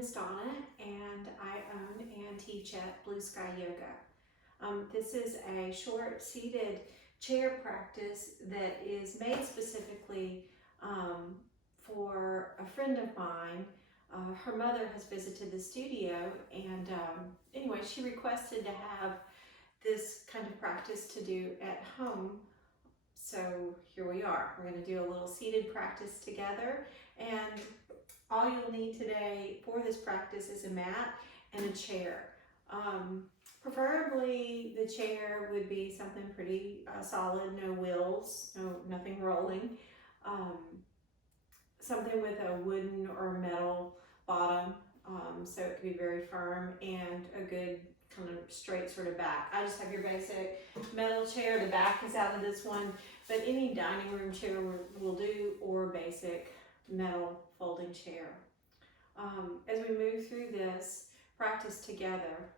is Donna, and I own and teach at Blue Sky Yoga. This is a short seated chair practice that is made specifically for a friend of mine. Her mother has visited the studio, and anyway, she requested to have this kind of practice to do at home. So here we are. We're going to do a little seated practice together, and all you'll need today for this practice is a mat and a chair. Preferably the chair would be something pretty solid, no wheels, nothing rolling. Something with a wooden or metal bottom, so it can be very firm, and a good kind of straight sort of back. I just have your basic metal chair. The back is out of this one, but any dining room chair will do, or basic metal folding chair. As we move through this practice together,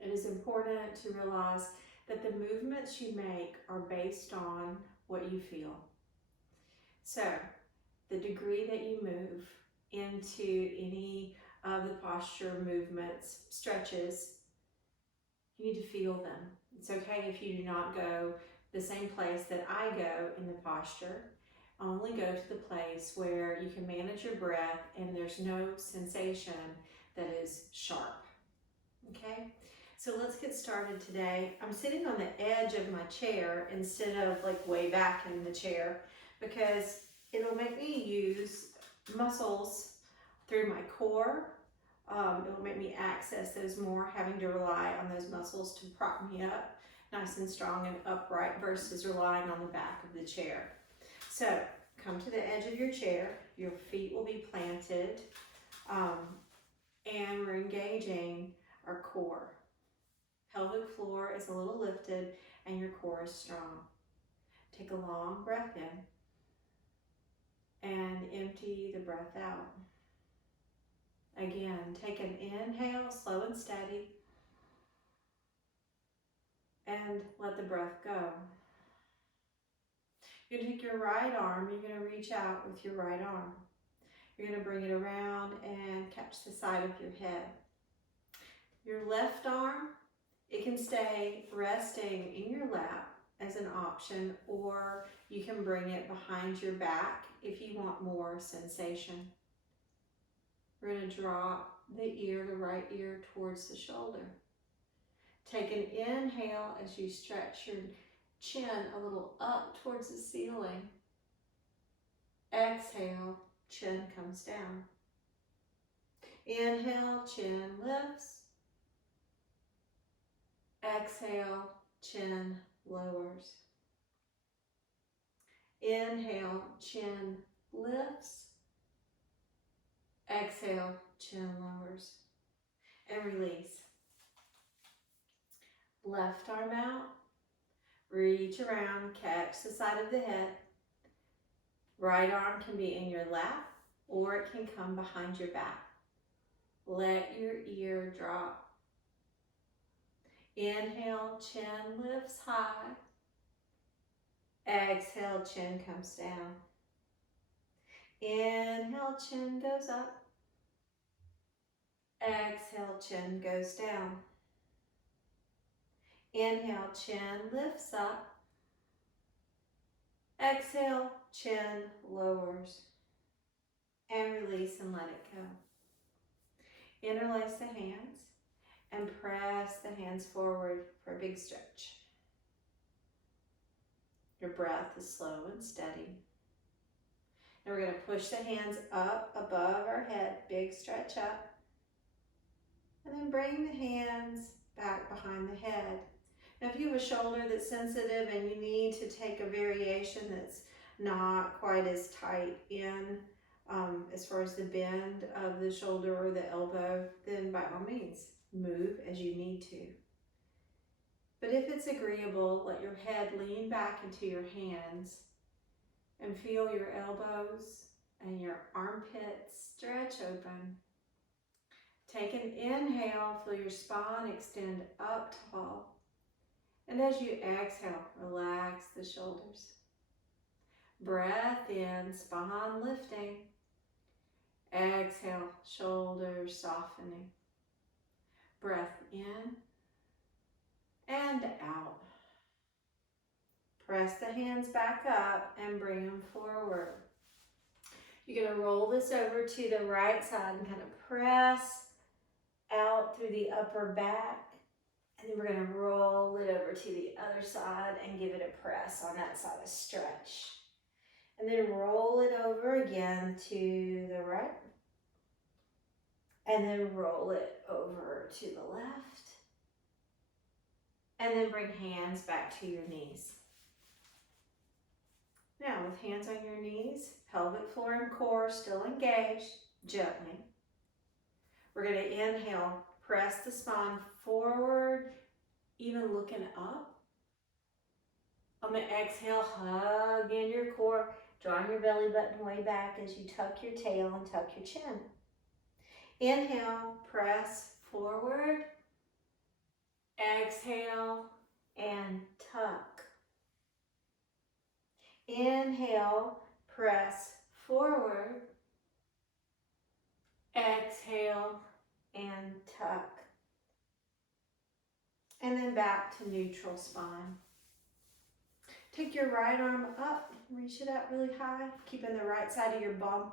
it is important to realize that the movements you make are based on what you feel. So the degree that you move into any of the posture movements, stretches, you need to feel them. It's okay if you do not go the same place that I go in the posture. Only go to the place where you can manage your breath and there's no sensation that is sharp. Okay, so let's get started today. I'm sitting on the edge of my chair instead of like way back in the chair, because it'll make me use muscles through my core. It will make me access those more, having to rely on those muscles to prop me up nice and strong and upright versus relying on the back of the chair. So come to the edge of your chair, your feet will be planted, and we're engaging our core. Pelvic floor is a little lifted and your core is strong. Take a long breath in and empty the breath out. Again, take an inhale, slow and steady, and let the breath go. You're going to take your right arm, you're going to reach out with your right arm. You're going to bring it around and catch the side of your head. Your left arm, it can stay resting in your lap as an option, or you can bring it behind your back if you want more sensation. We're going to drop the right ear towards the shoulder. Take an inhale as you stretch your chin a little up towards the ceiling. Exhale, chin comes down. Inhale, chin lifts. Exhale, chin lowers. Inhale, chin lifts. Exhale, chin lowers. And release. Left arm out. Reach around, catch the side of the head. Right arm can be in your lap, or it can come behind your back. Let your ear drop. Inhale, chin lifts high. Exhale, chin comes down. Inhale, chin goes up. Exhale, chin goes down. Inhale, chin lifts up. Exhale, chin lowers. And release and let it go. Interlace the hands and press the hands forward for a big stretch. Your breath is slow and steady. Now we're going to push the hands up above our head, big stretch up. And then bring the hands back behind the head. Now if you have a shoulder that's sensitive and you need to take a variation that's not quite as tight in as far as the bend of the shoulder or the elbow, then by all means, move as you need to. But if it's agreeable, let your head lean back into your hands and feel your elbows and your armpits stretch open. Take an inhale, feel your spine extend up tall. And as you exhale, relax the shoulders. Breath in, spine lifting. Exhale, shoulders softening. Breath in and out. Press the hands back up and bring them forward. You're going to roll this over to the right side and kind of press out through the upper back. And then we're going to roll it over to the other side and give it a press on that side, a stretch. And then roll it over again to the right. And then roll it over to the left. And then bring hands back to your knees. Now, with hands on your knees, pelvic floor and core still engaged, gently. We're going to inhale, press the spine forward, even looking up. On the exhale, hug in your core, drawing your belly button way back as you tuck your tail and tuck your chin. Inhale, press forward. Exhale and tuck. Inhale, press forward. Exhale and tuck. And then back to neutral spine. Take your right arm up, reach it up really high, keeping the right side of your bum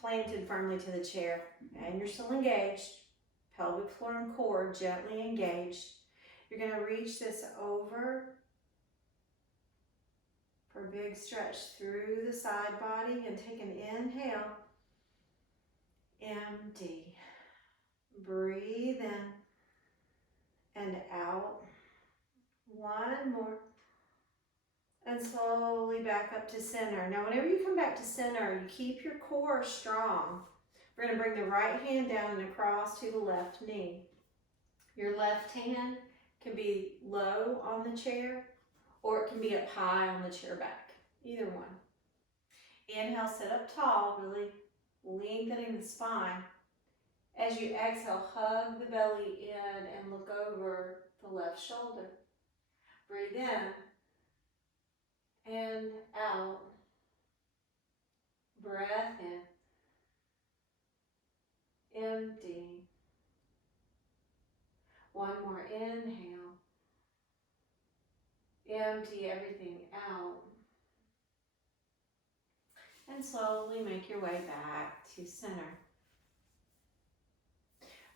planted firmly to the chair. And you're still engaged. Pelvic floor and core gently engaged. You're going to reach this over for a big stretch through the side body and take an inhale. Empty. Breathe in and out. One more. And slowly back up to center. Now, whenever you come back to center, you keep your core strong. We're going to bring the right hand down and across to the left knee. Your left hand can be low on the chair, or it can be up high on the chair back. Either one. Inhale, sit up tall, really lengthening the spine. As you exhale, hug the belly in and look over the left shoulder. Breathe in and out. Breath in. Empty. One more inhale. Empty everything out. And slowly make your way back to center.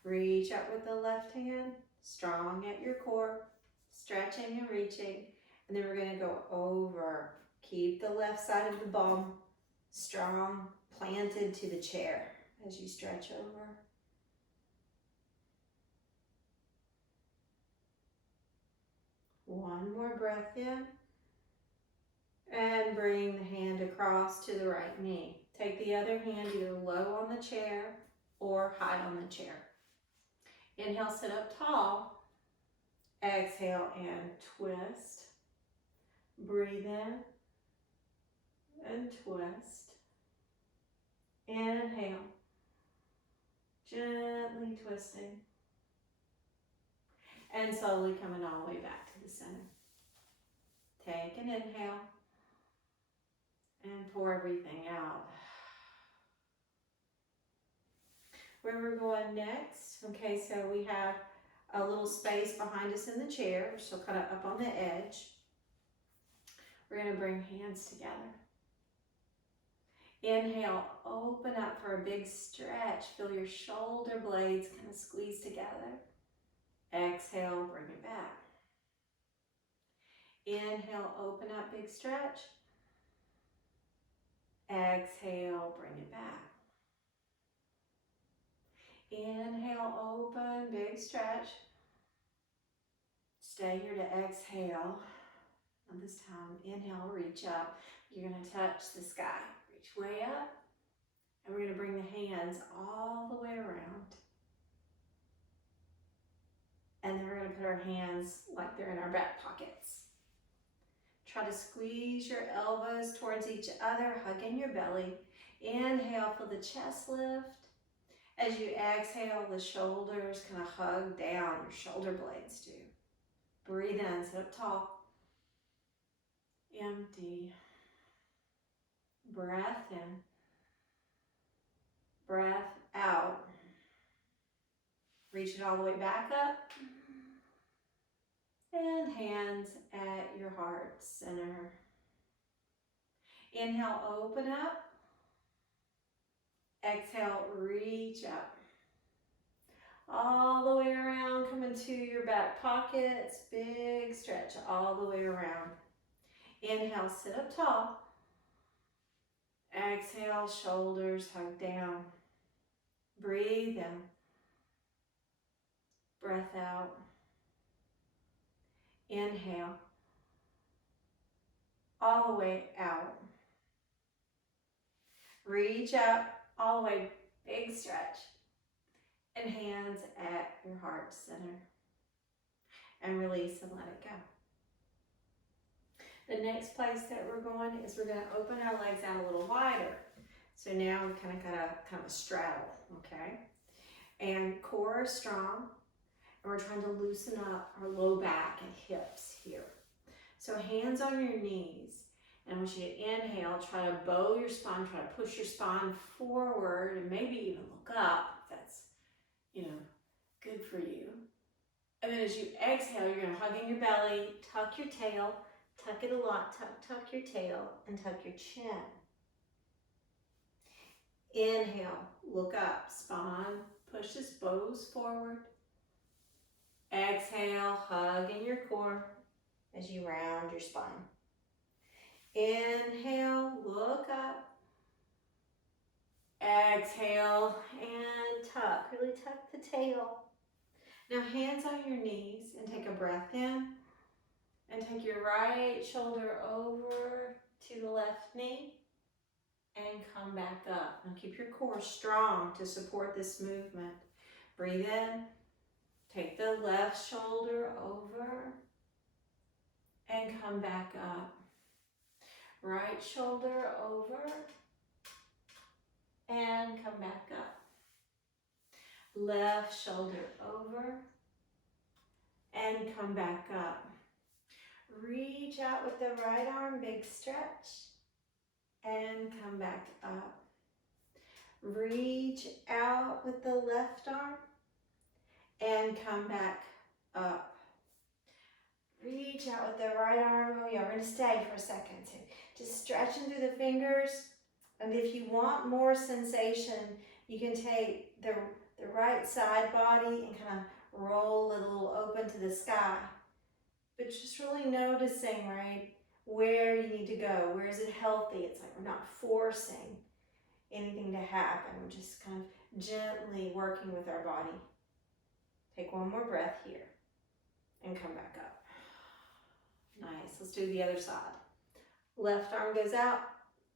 Reach up with the left hand, strong at your core, stretching and reaching. And then we're going to go over. Keep the left side of the bum strong, planted to the chair as you stretch over. One more breath in. And bring the hand across to the right knee. Take the other hand either low on the chair or high on the chair. Inhale, sit up tall. Exhale and twist. Breathe in and twist. Inhale. Gently twisting. And slowly coming all the way back to the center. Take an inhale. And pour everything out. Where we're going next, okay, so we have a little space behind us in the chair. We're still kind of up on the edge. We're going to bring hands together. Inhale, open up for a big stretch. Feel your shoulder blades kind of squeeze together. Exhale, bring it back. Inhale, open up, big stretch. Exhale, bring it back. Inhale, open, big stretch. Stay here to exhale. And this time, inhale, reach up. You're going to touch the sky. Reach way up. And we're going to bring the hands all the way around. And then we're going to put our hands like they're in our back pockets. Try to squeeze your elbows towards each other, hugging your belly. Inhale for the chest lift. As you exhale, the shoulders kind of hug down, your shoulder blades do. Breathe in, sit up tall. Empty. Breath in. Breath out. Reach it all the way back up. And hands at your heart center. Inhale, open up. Exhale, reach up. All the way around, come into your back pockets. Big stretch all the way around. Inhale, sit up tall. Exhale, shoulders hug down. Breathe in. Breath out. Inhale. All the way out. Reach up, all the way, big stretch. And hands at your heart center. And release and let it go. The next place that we're going is we're going to open our legs out a little wider. So now we've kind of got a straddle, okay? And core is strong. And we're trying to loosen up our low back and hips here. So hands on your knees. And I want you to inhale, try to bow your spine, try to push your spine forward and maybe even look up if that's, good for you. And then as you exhale, you're gonna hug in your belly, tuck your tail, tuck it a lot, tuck your tail, and tuck your chin. Inhale, look up, spine pushes, bows forward. Exhale, hug in your core as you round your spine. Inhale, look up. Exhale, and tuck, really tuck the tail. Now hands on your knees and take a breath in. And take your right shoulder over to the left knee. And come back up. Now keep your core strong to support this movement. Breathe in. Take the left shoulder over. And come back up. Right shoulder over. And come back up. Left shoulder over. And come back up. Reach out with the right arm, big stretch. And come back up. Reach out with the left arm. And come back up. Reach out with the right arm. Oh yeah, we're gonna stay for a second. So just stretching through the fingers. And if you want more sensation, you can take the right side body and kind of roll it a little open to the sky. But just really noticing, right, where you need to go. Where is it healthy? It's like we're not forcing anything to happen. We're just kind of gently working with our body. Take one more breath here and come back up. Nice. Let's do the other side. Left arm goes out,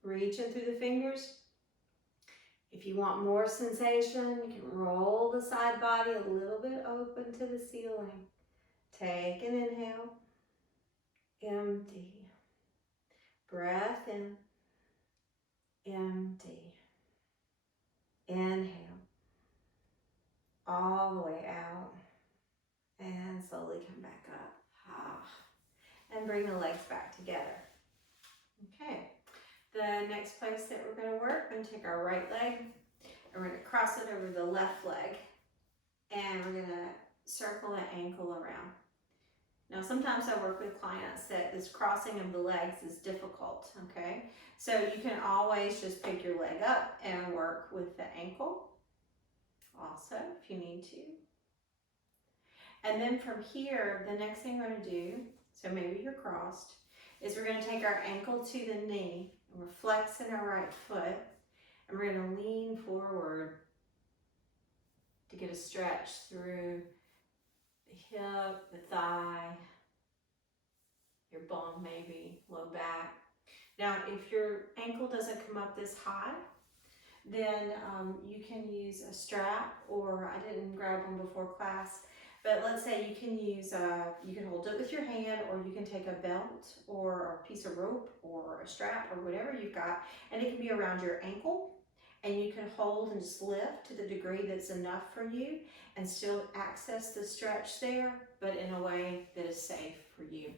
reaching through the fingers. If you want more sensation, you can roll the side body a little bit open to the ceiling. Take an inhale. Empty. Breath in. Empty. Inhale. All the way out. And slowly come back up. And bring the legs back together. Okay. The next place that we're going to work, we're going to take our right leg and we're going to cross it over the left leg. And we're going to circle the ankle around. Now, sometimes I work with clients that this crossing of the legs is difficult, okay? So you can always just pick your leg up and work with the ankle also if you need to. And then from here, the next thing we're going to do, so maybe you're crossed, is we're going to take our ankle to the knee and we're flexing our right foot and we're going to lean forward to get a stretch through the hip, the thigh, your bum maybe, low back. Now, if your ankle doesn't come up this high, then you can use a strap, or I didn't grab one before class, but let's say you can use, you can hold it with your hand, or you can take a belt or a piece of rope or a strap or whatever you've got, and it can be around your ankle. And you can hold and just lift to the degree that's enough for you and still access the stretch there, but in a way that is safe for you.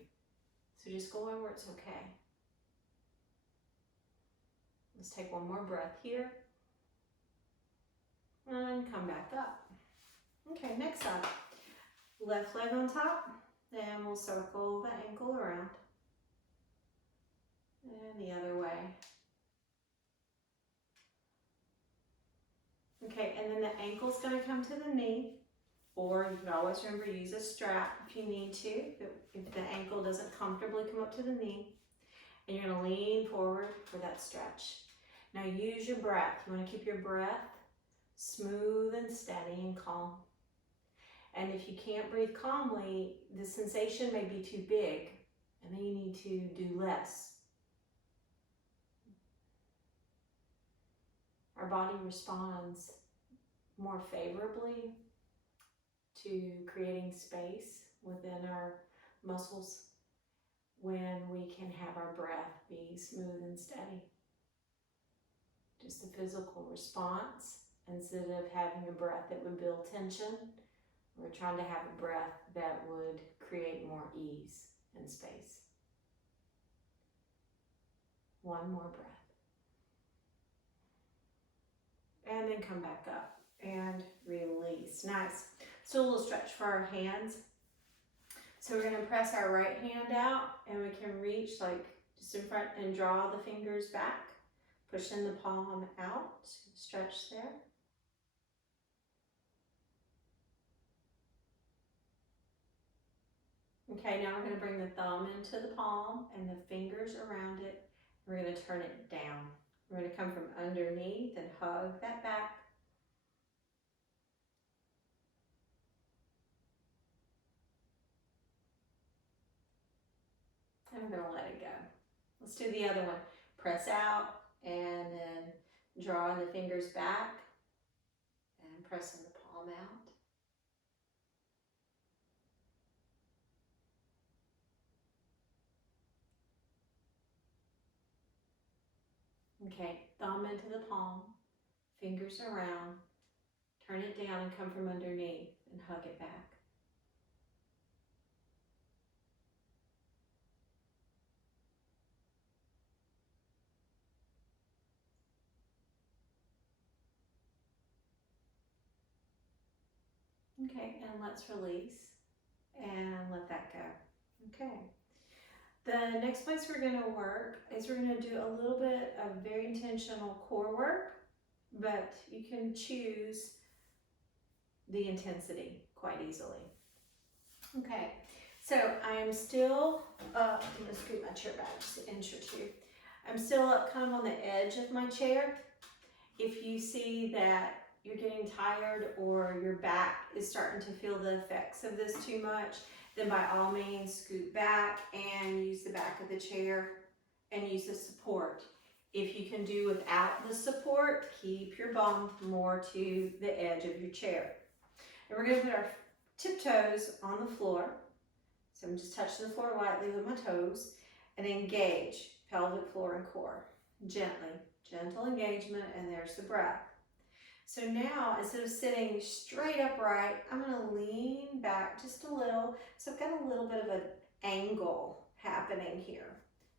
So just go on where it's okay. Let's take one more breath here. and come back up. Okay, next side. Left leg on top, and we'll circle the ankle around. And the other way. Okay, and then the ankle's gonna come to the knee, or you can always remember use a strap if you need to, if the ankle doesn't comfortably come up to the knee. And you're gonna lean forward for that stretch. Now use your breath. You wanna keep your breath smooth and steady and calm. And if you can't breathe calmly, the sensation may be too big, and then you need to do less. Our body responds more favorably to creating space within our muscles when we can have our breath be smooth and steady. Just a physical response instead of having a breath that would build tension. We're trying to have a breath that would create more ease and space. One more breath. And then come back up and release. Nice. So a little stretch for our hands. So we're going to press our right hand out, and we can reach like just in front and draw the fingers back. Pushing the palm out. Stretch there. Okay, now we're going to bring the thumb into the palm and the fingers around it. We're going to turn it down. We're going to come from underneath and hug that back. And we're going to let it go. Let's do the other one. Press out and then draw the fingers back and pressing the palm out. Okay, thumb into the palm, fingers around, turn it down and come from underneath and hug it back. Okay, and let's release and let that go. Okay. The next place we're going to work is we're going to do a little bit of very intentional core work, but you can choose the intensity quite easily. Okay, so I am still up. I'm going to scoot my chair back just an inch or two. I'm still up kind of on the edge of my chair. If you see that you're getting tired or your back is starting to feel the effects of this too much, then by all means scoot back and use the back of the chair and use the support. If you can do without the support, keep your bum more to the edge of your chair. And we're going to put our tiptoes on the floor. So I'm just touching the floor lightly with my toes and engage pelvic floor and core gently. Gentle engagement, and there's the breath. So now, instead of sitting straight upright, I'm going to lean back just a little. So I've got a little bit of an angle happening here.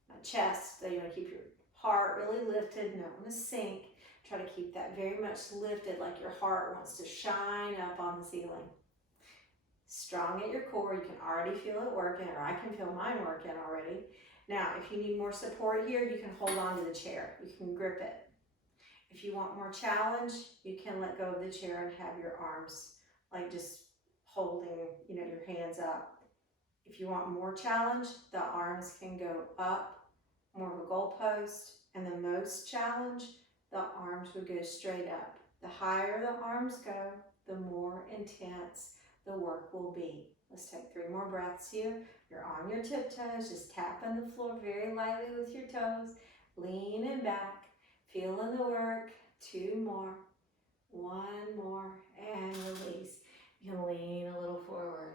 My chest, you want to keep your heart really lifted, not want to sink. Try to keep that very much lifted, like your heart wants to shine up on the ceiling. Strong at your core, you can already feel it working, or I can feel mine working already. Now, if you need more support here, you can hold on to the chair. You can grip it. If you want more challenge, you can let go of the chair and have your arms like just holding, your hands up. If you want more challenge, the arms can go up, more of a goalpost, and the most challenge, the arms would go straight up. The higher the arms go, the more intense the work will be. Let's take 3 more breaths here. You're on your tiptoes, just tapping the floor very lightly with your toes, leaning back, feeling the work. 2 more, 1 more, and release. You can lean a little forward.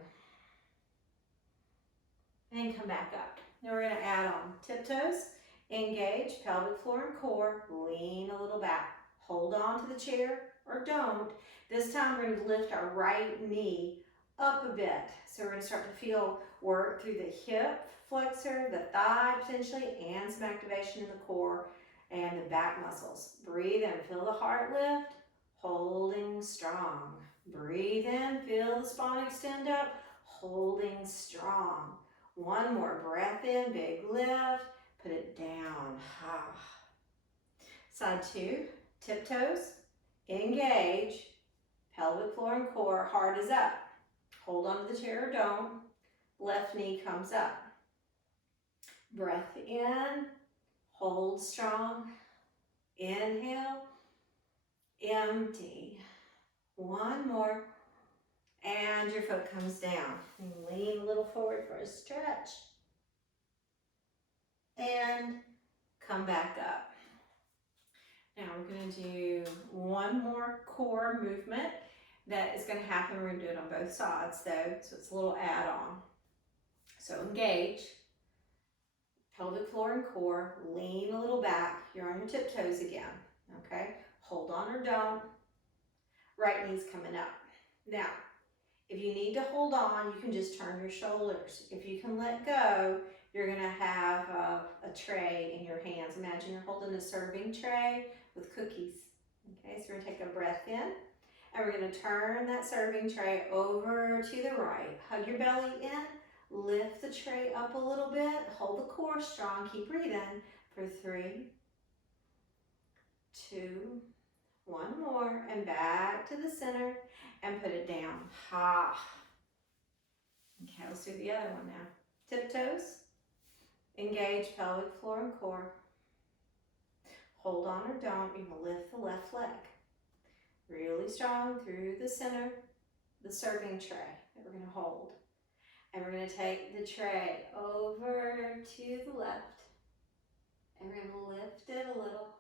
And come back up. Now we're going to add on tiptoes, engage, pelvic floor and core, lean a little back. Hold on to the chair or don't. This time we're going to lift our right knee up a bit. So we're going to start to feel work through the hip flexor, the thigh potentially, and some activation in the core and the back muscles. Breathe in, feel the heart lift. holding strong. Breathe in, feel the spine extend up, holding strong. One more breath in, big lift, put it down. Side two, tiptoes, engage, pelvic floor and core, heart is up. Hold onto the chair or don't. Left knee comes up. Breath in, hold strong. Inhale, empty. One more. And your foot comes down. And lean a little forward for a stretch. And come back up. Now we're going to do one more core movement that is going to happen. We're going to do it on both sides though, so it's a little add-on. So engage, pelvic floor and core, lean a little back. You're on your tiptoes again, okay? Hold on or don't. Right knee's coming up. Now, if you need to hold on, you can just turn your shoulders. If you can let go, you're gonna have a tray in your hands. Imagine you're holding a serving tray with cookies. Okay, so we're gonna take a breath in, and we're gonna turn that serving tray over to the right. Hug your belly in, lift the tray up a little bit, hold the core strong, keep breathing for 3, 2, one more, and back to the center, and put it down. Okay, let's do the other one now. Tiptoes, engage pelvic floor and core. Hold on or don't, you're gonna lift the left leg. Really strong through the center, the serving tray that we're gonna hold. And we're gonna take the tray over to the left, and we're gonna lift it a little.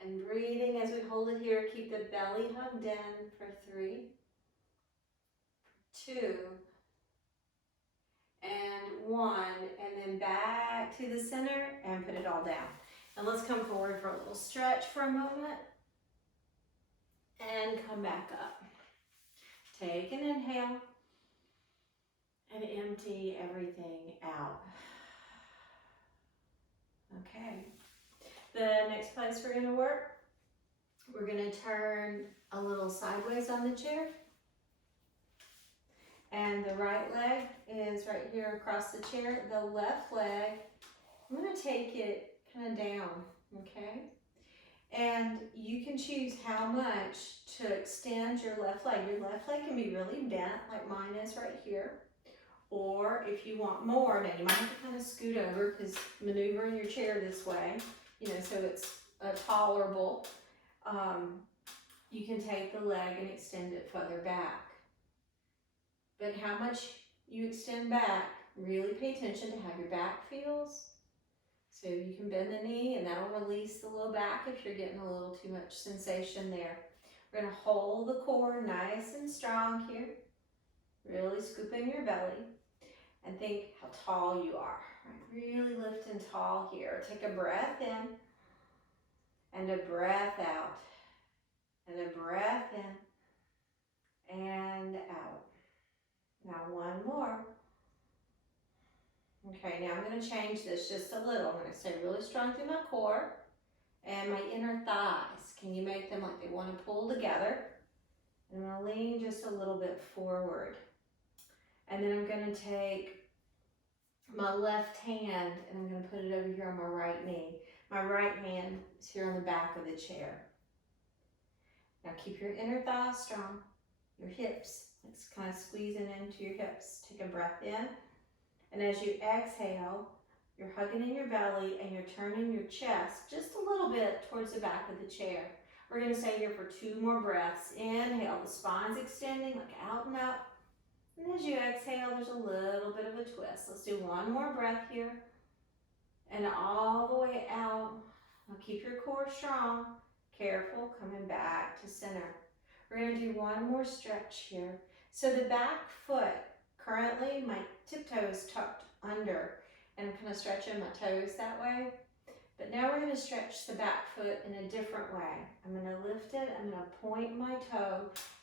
And breathing as we hold it here, keep the belly hugged in for 3, 2, and 1, and then back to the center and put it all down. And let's come forward for a little stretch for a moment and come back up. Take an inhale and empty everything out. Okay. The next place we're going to work, we're going to turn a little sideways on the chair. And the right leg is right here across the chair. The left leg, I'm going to take it kind of down, okay? And you can choose how much to extend your left leg. Your left leg can be really bent, like mine is right here. Or if you want more, now you might have to kind of scoot over because maneuvering your chair this way, you know, so it's tolerable. You can take the leg and extend it further back. But how much you extend back, really pay attention to how your back feels. So you can bend the knee and that'll release the low back if you're getting a little too much sensation there. We're gonna hold the core nice and strong here. Really scooping your belly. And think how tall you are. Right? Really lifting tall here. Take a breath in and a breath out. And a breath in and out. Now one more. Okay, now I'm going to change this just a little. I'm going to stay really strong through my core and my inner thighs. Can you make them like they want to pull together? And I'm going to lean just a little bit forward. And then I'm going to take my left hand and I'm going to put it over here on my right knee. My right hand is here on the back of the chair. Now keep your inner thighs strong, your hips. It's kind of squeezing into your hips. Take a breath in. And as you exhale, you're hugging in your belly and you're turning your chest just a little bit towards the back of the chair. We're going to stay here for 2 more breaths. Inhale, the spine's extending like out and up. And as you exhale, there's a little bit of a twist. Let's do one more breath here. And all the way out. Now keep your core strong. Careful, coming back to center. We're going to do one more stretch here. So the back foot, currently my tiptoe is tucked under. And I'm kind of stretching my toes that way. But now we're going to stretch the back foot in a different way. I'm going to lift it. I'm going to point my toe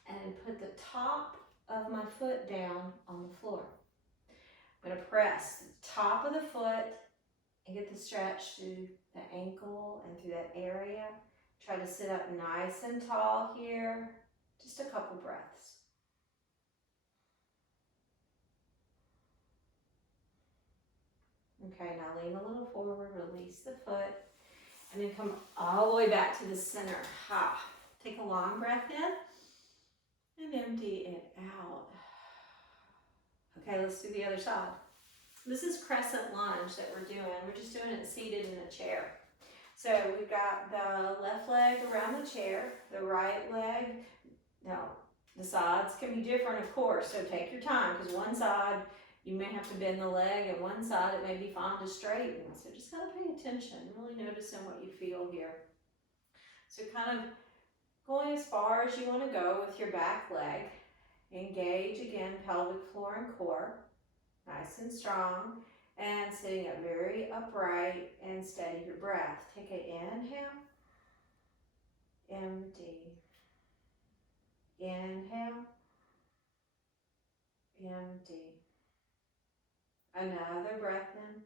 and put the top of my foot down on the floor. I'm going to press the top of the foot and get the stretch through the ankle and through that area. Try to sit up nice and tall here. Just a couple breaths. Okay, now lean a little forward, release the foot, and then come all the way back to the center. Ha. Take a long breath in and empty it out. Okay, let's do the other side. This is crescent lunge that we're doing. We're just doing it seated in a chair. So we've got the left leg around the chair, the right leg. Now, the sides can be different, of course, so take your time, because one side you may have to bend the leg, and one side it may be fine to straighten. So just kind of pay attention, really noticing what you feel here. So kind of going as far as you want to go with your back leg. Engage again, pelvic floor and core, nice and strong, and sitting up very upright and steady your breath. Take an inhale, empty, inhale, empty. Another breath in,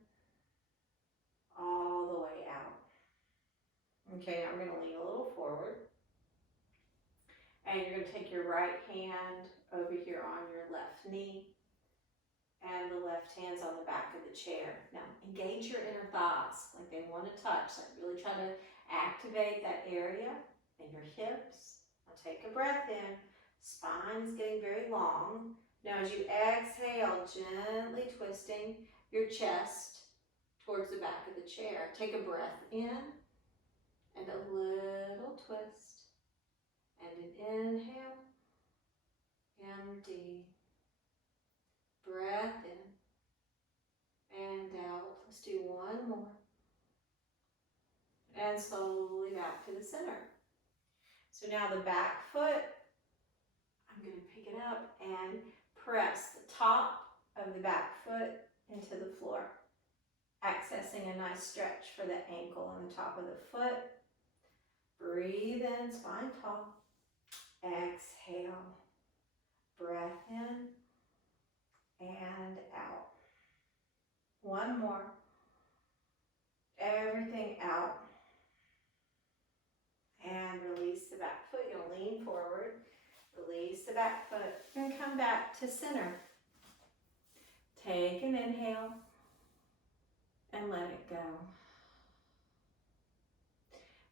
all the way out. Okay, now we're going to lean a little forward. And you're going to take your right hand over here on your left knee. And the left hand's on the back of the chair. Now, engage your inner thighs, like they want to touch. Like really try to activate that area and your hips. Now take a breath in. Spine is getting very long. Now, as you exhale, gently twisting your chest towards the back of the chair. Take a breath in and a little twist. And an inhale, empty. Breath in and out. Let's do one more. And slowly back to the center. So now the back foot, I'm going to pick it up and press the top of the back foot into the floor. Accessing a nice stretch for the ankle on the top of the foot. Breathe in, spine tall. Exhale. Breath in and out. One more. Everything out. And release the back foot. You'll lean forward. Release the back foot and come back to center. Take an inhale and let it go.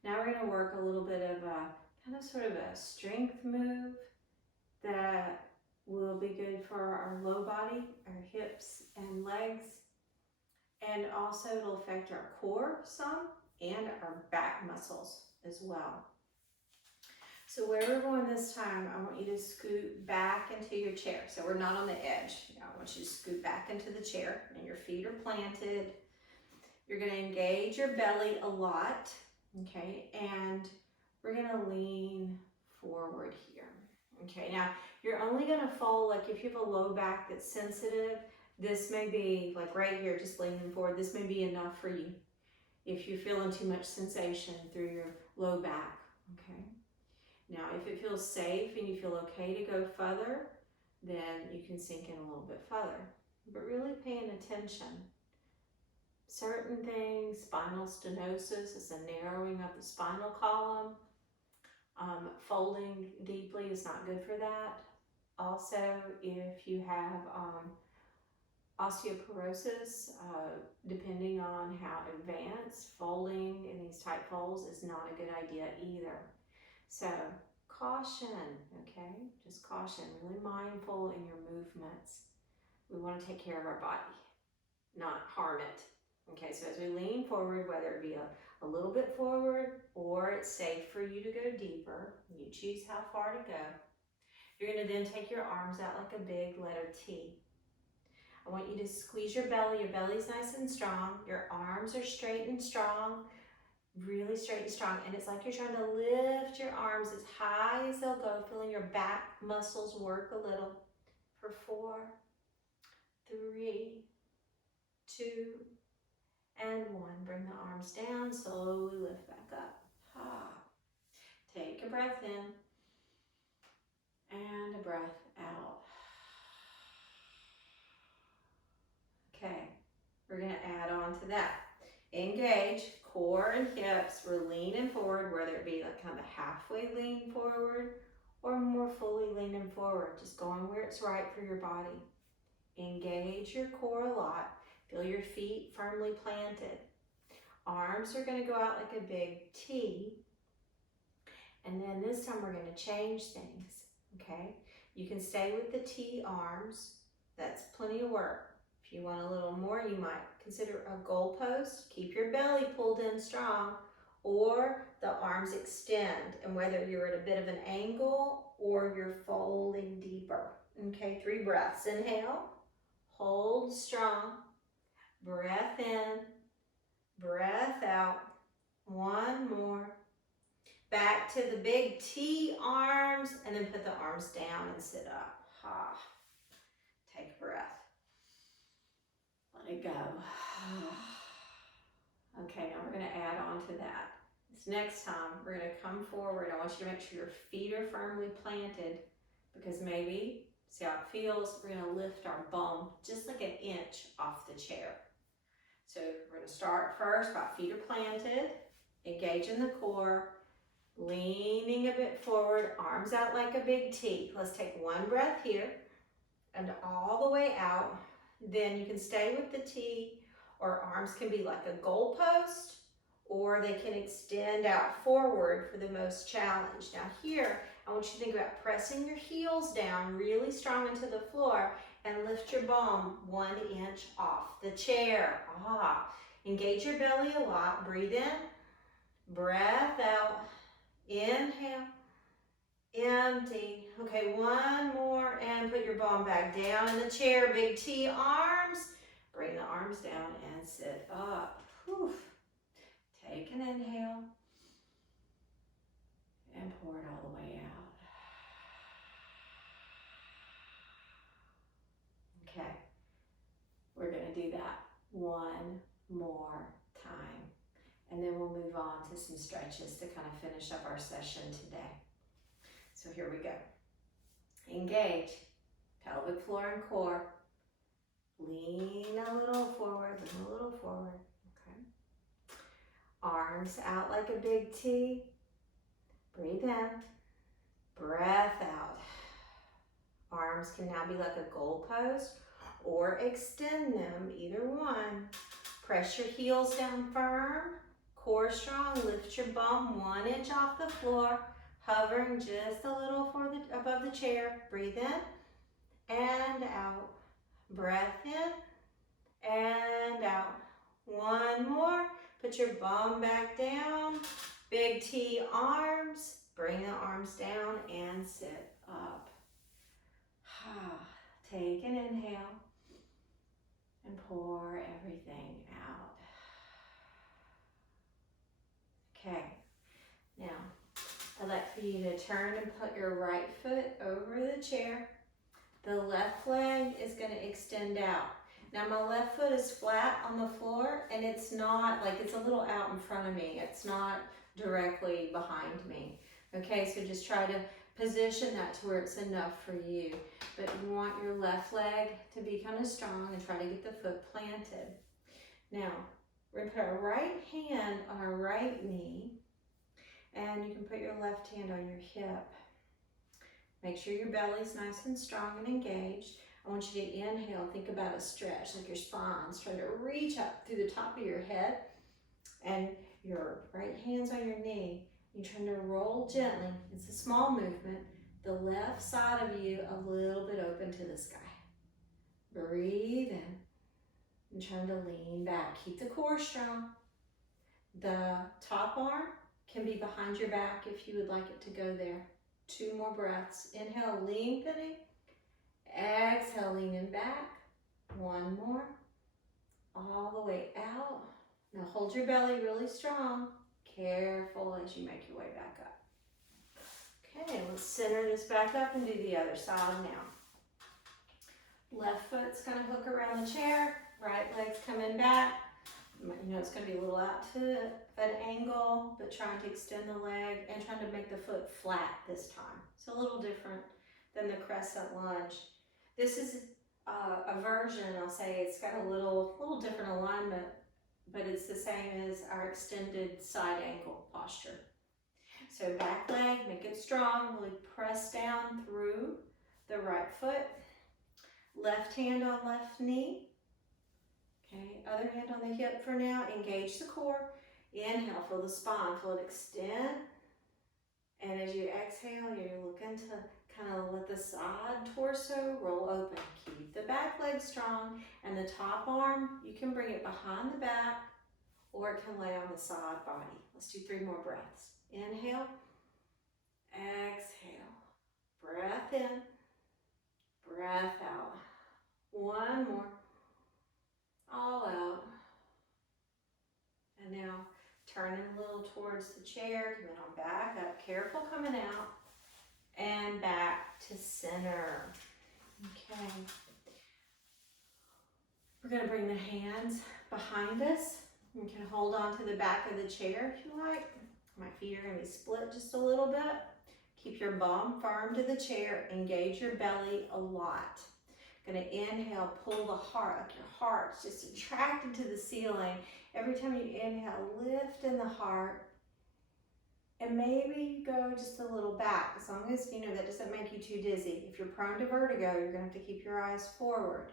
Now we're going to work a little bit of a kind of sort of a strength move that will be good for our low body, our hips and legs, and also it'll affect our core some and our back muscles as well. So where we're going this time, I want you to scoot back into your chair. So we're not on the edge. I want you to scoot back into the chair and your feet are planted. You're going to engage your belly a lot, okay? And we're going to lean forward here. Okay, now you're only going to fold, like if you have a low back that's sensitive, this may be like right here, just leaning forward. This may be enough for you if you're feeling too much sensation through your low back, okay? Now, if it feels safe and you feel okay to go further, then you can sink in a little bit further. But really paying attention. Certain things, spinal stenosis is a narrowing of the spinal column. Folding deeply is not good for that. Also, if you have osteoporosis, depending on how advanced, folding in these tight folds is not a good idea either. So caution, okay? Just caution, really mindful in your movements. We want to take care of our body, not harm it. Okay, so as we lean forward, whether it be a little bit forward or it's safe for you to go deeper, you choose how far to go. You're going to then take your arms out like a big letter T. I want you to squeeze your belly. Your belly's nice and strong. Your arms are straight and strong, really straight and strong. And it's like you're trying to lift your arms as high as they'll go, feeling your back muscles work a little. For 4, 3, 2, and 1. Bring the arms down, slowly lift back up. Take a breath in and a breath out. Okay, we're going to add on to that. Engage core and hips, we're leaning forward, whether it be like kind of halfway lean forward or more fully leaning forward, just going where it's right for your body. Engage your core a lot. Feel your feet firmly planted. Arms are going to go out like a big T. And then this time we're going to change things, okay? You can stay with the T arms. That's plenty of work. If you want a little more, you might consider a goalpost. Keep your belly pulled in strong, or the arms extend, and whether you're at a bit of an angle or you're folding deeper. Okay, 3 breaths. Inhale, hold strong, breath in, breath out. 1 more. Back to the big T arms, and then put the arms down and sit up. Ha. Take a breath. Let it go. Okay, now we're going to add on to that. This next time, we're going to come forward. I want you to make sure your feet are firmly planted, because maybe, see how it feels, we're going to lift our bum just like 1 inch off the chair. So we're going to start first by feet are planted, engaging the core, leaning a bit forward, arms out like a big T. Let's take 1 breath here and all the way out. Then you can stay with the T, or arms can be like a goalpost, or they can extend out forward for the most challenge. Now here, I want you to think about pressing your heels down really strong into the floor and lift your bum 1 inch off the chair. Engage your belly a lot. Breathe in, breath out. Inhale, empty. Okay, 1 more, and put your bum back down in the chair. Big T arms. Bring the arms down and sit up. Whew. Take an inhale and pour it all the way out. Okay, we're going to do that 1 more time, and then we'll move on to some stretches to kind of finish up our session today. So here we go. Engage, pelvic floor and core. Lean a little forward, lean a little forward, okay. Arms out like a big T. Breathe in, breath out. Arms can now be like a goalpost, or extend them, either one. Press your heels down firm, core strong, lift your bum 1 inch off the floor, hovering just a little above the chair. Breathe in and out. Breath in and out. 1 more. Put your bum back down. Big T arms. Bring the arms down and sit up. Take an inhale and pour everything out. Okay, now I'd like for you to turn and put your right foot over the chair. The left leg is going to extend out. Now my left foot is flat on the floor, and it's not like, it's a little out in front of me. It's not directly behind me. Okay, so just try to position that to where it's enough for you. But you want your left leg to be kind of strong, and try to get the foot planted. Now, we're going to put our right hand on our right knee, and you can put your left hand on your hip. Make sure your belly's nice and strong and engaged. I want you to inhale, think about a stretch, like your spine's trying to reach up through the top of your head, and your right hand's on your knee. You're trying to roll gently. It's a small movement. The left side of you a little bit open to the sky. Breathe in. And trying to lean back. Keep the core strong. The top arm can be behind your back if you would like it to go there. 2 more breaths. Inhale, lengthening. Exhale, leaning back. 1 more. All the way out. Now hold your belly really strong. Careful as you make your way back up. Okay, let's center this back up and do the other side now. Left foot's going to hook around the chair. Right leg's coming back. You know it's going to be a little out to an angle, but trying to extend the leg and trying to make the foot flat this time. It's a little different than the crescent lunge. This is a version, I'll say, it's got a little different alignment but it's the same as our extended side ankle posture. So back leg, make it strong, really press down through the right foot. Left hand on left knee. Okay, other hand on the hip for now. Engage the core. Inhale, feel the spine, feel it extend. And as you exhale, you're looking to kind of let the side torso roll open. Keep the back leg strong, and the top arm, you can bring it behind the back, or it can lay on the side body. Let's do 3 more breaths. Inhale, exhale, breath in, breath out. 1 more, all out. And now turning a little towards the chair, coming on back up, careful coming out, and back to center. Okay. We're gonna bring the hands behind us. You can hold on to the back of the chair if you like. My feet are gonna be split just a little bit. Keep your bum firm to the chair. Engage your belly a lot. Gonna inhale, pull the heart, like your heart's just attracted to the ceiling. Every time you inhale, lift in the heart. And maybe go just a little back, as long as, that doesn't make you too dizzy. If you're prone to vertigo, you're gonna have to keep your eyes forward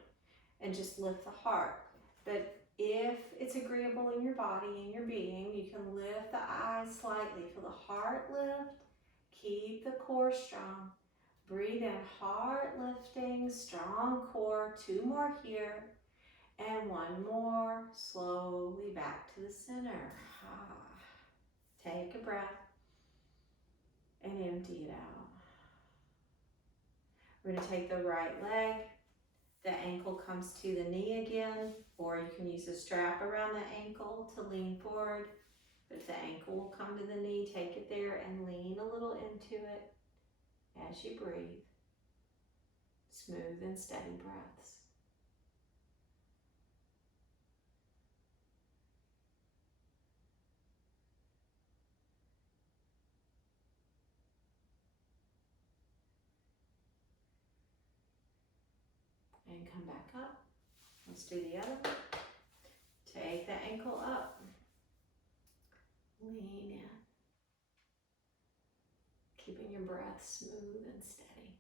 and just lift the heart. But if it's agreeable in your body, in your being, you can lift the eyes slightly. Feel the heart lift. Keep the core strong. Breathe in, heart lifting, strong core. 2 more here. And 1 more, slowly back to the center. Take a breath and empty it out. We're gonna take the right leg. The ankle comes to the knee again, or you can use a strap around the ankle to lean forward. But if the ankle will come to the knee, take it there and lean a little into it as you breathe. Smooth and steady breaths. And come back up. Let's do the other one. Take the ankle up. Lean in. Keeping your breath smooth and steady.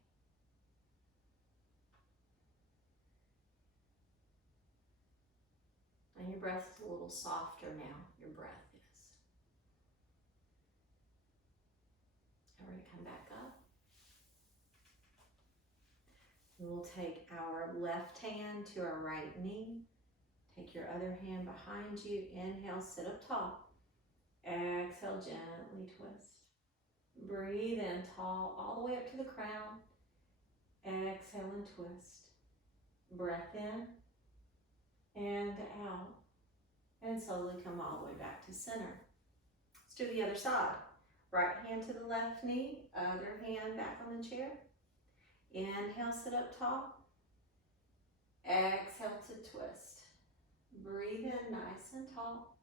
And your breath is a little softer now. Your breath is. And we're going to come back up. We'll take our left hand to our right knee. Take your other hand behind you. Inhale, sit up tall. Exhale, gently twist. Breathe in tall, all the way up to the crown. Exhale and twist. Breath in and out. And slowly come all the way back to center. Let's do the other side. Right hand to the left knee, other hand back on the chair. Inhale, sit up tall. Exhale to twist. Breathe in nice and tall.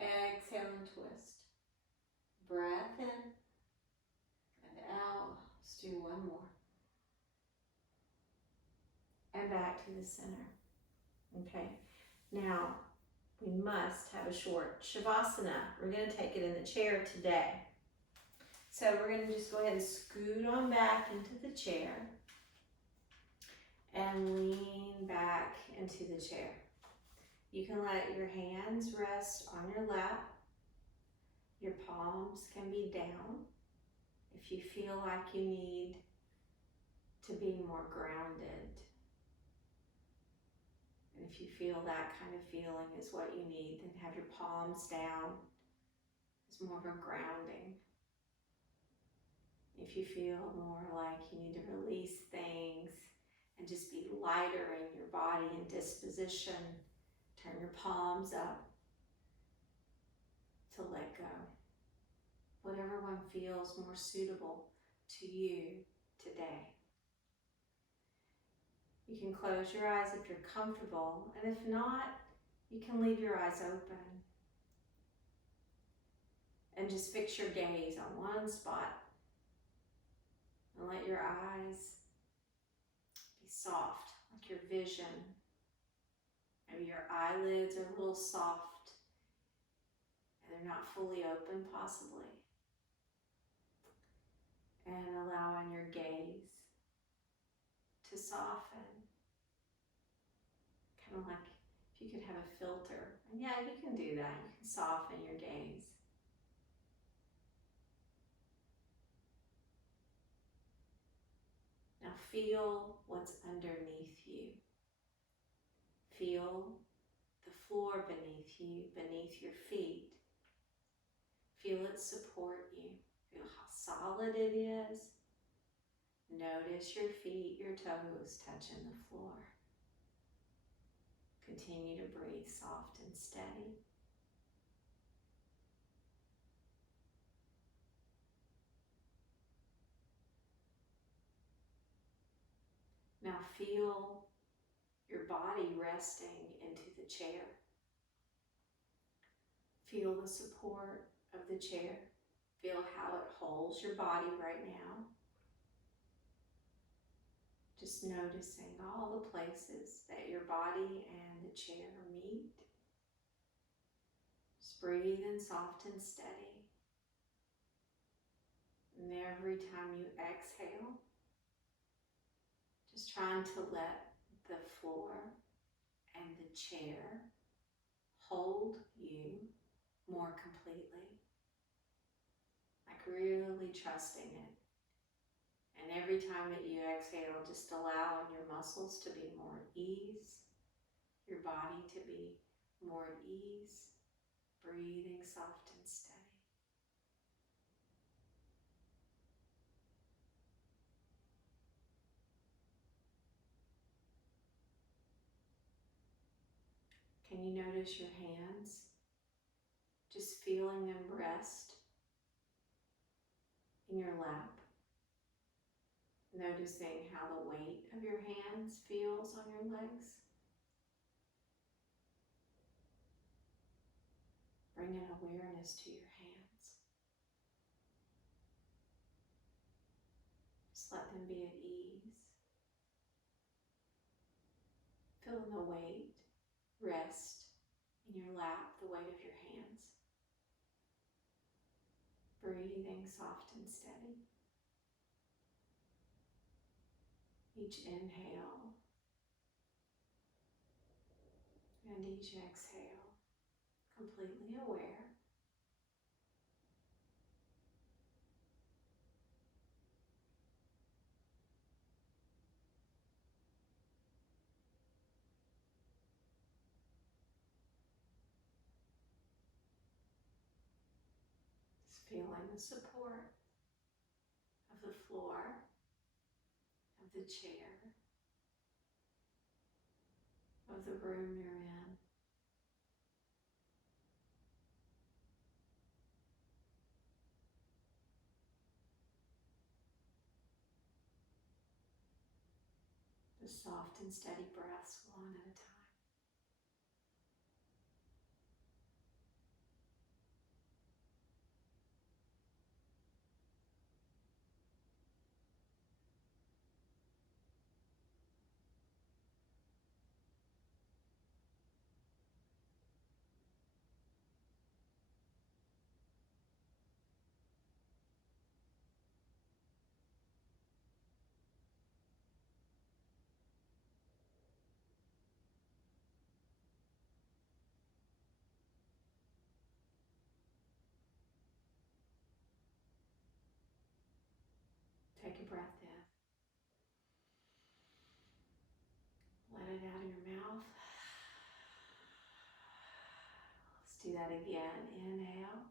Exhale and twist. Breath in and out. Let's do 1 more. And back to the center. Okay, now we must have a short Shavasana. We're going to take it in the chair today. So we're going to just go ahead and scoot on back into the chair and lean back into the chair. You can let your hands rest on your lap. Your palms can be down if you feel like you need to be more grounded. And if you feel that kind of feeling is what you need, then have your palms down. It's more of a grounding. If you feel more like you need to release things and just be lighter in your body and disposition, turn your palms up to let go. Whatever one feels more suitable to you today. You can close your eyes if you're comfortable, and if not, you can leave your eyes open and just fix your gaze on one spot and let your eyes be soft, like your vision, Maybe your eyelids are a little soft and they're not fully open possibly. And allowing your gaze to soften. Kind of like if you could have a filter. And yeah, you can do that. You can soften your gaze. Now feel what's underneath you. Feel the floor beneath you, beneath your feet. Feel it support you. Feel how solid it is. Notice your feet, your toes touching the floor. Continue to breathe soft and steady. Now feel your body resting into the chair. Feel the support of the chair. Feel how it holds your body right now. Just noticing all the places that your body and the chair meet. Just breathe in soft and steady. And every time you exhale, just trying to let the floor and the chair hold you more completely. Like really trusting it. And every time that you exhale, just allowing your muscles to be more at ease, your body to be more at ease, breathing soft and steady. Can you notice your hands? Just feeling them rest in your lap. Noticing how the weight of your hands feels on your legs. Bringing awareness to your hands. Just let them be at ease. Feeling the weight rest in your lap, the weight of your hands. Breathing soft and steady. Each inhale and each exhale, completely aware. Just feeling the support of the floor, of the chair, of the room you're in. The soft and steady breaths, one at a time. Take a breath in. Let it out of your mouth. Let's do that again. Inhale.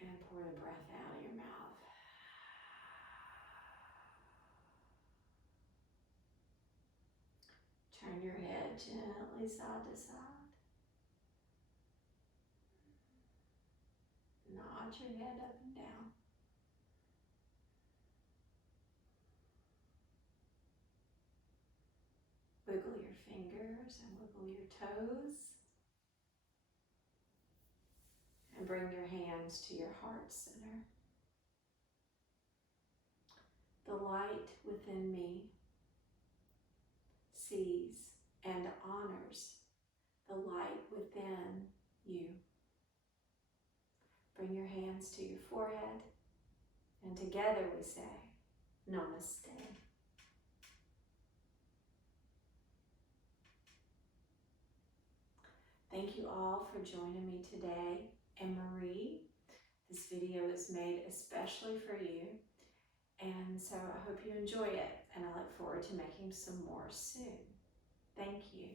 And pour the breath out of your mouth. Turn your head gently side to side. Nod your head up and down. Wiggle your fingers and wiggle your toes. And bring your hands to your heart center. The light within me hands to your forehead, and together we say, Namaste. Thank you all for joining me today. And Marie, this video is made especially for you. And so I hope you enjoy it, and I look forward to making some more soon. Thank you.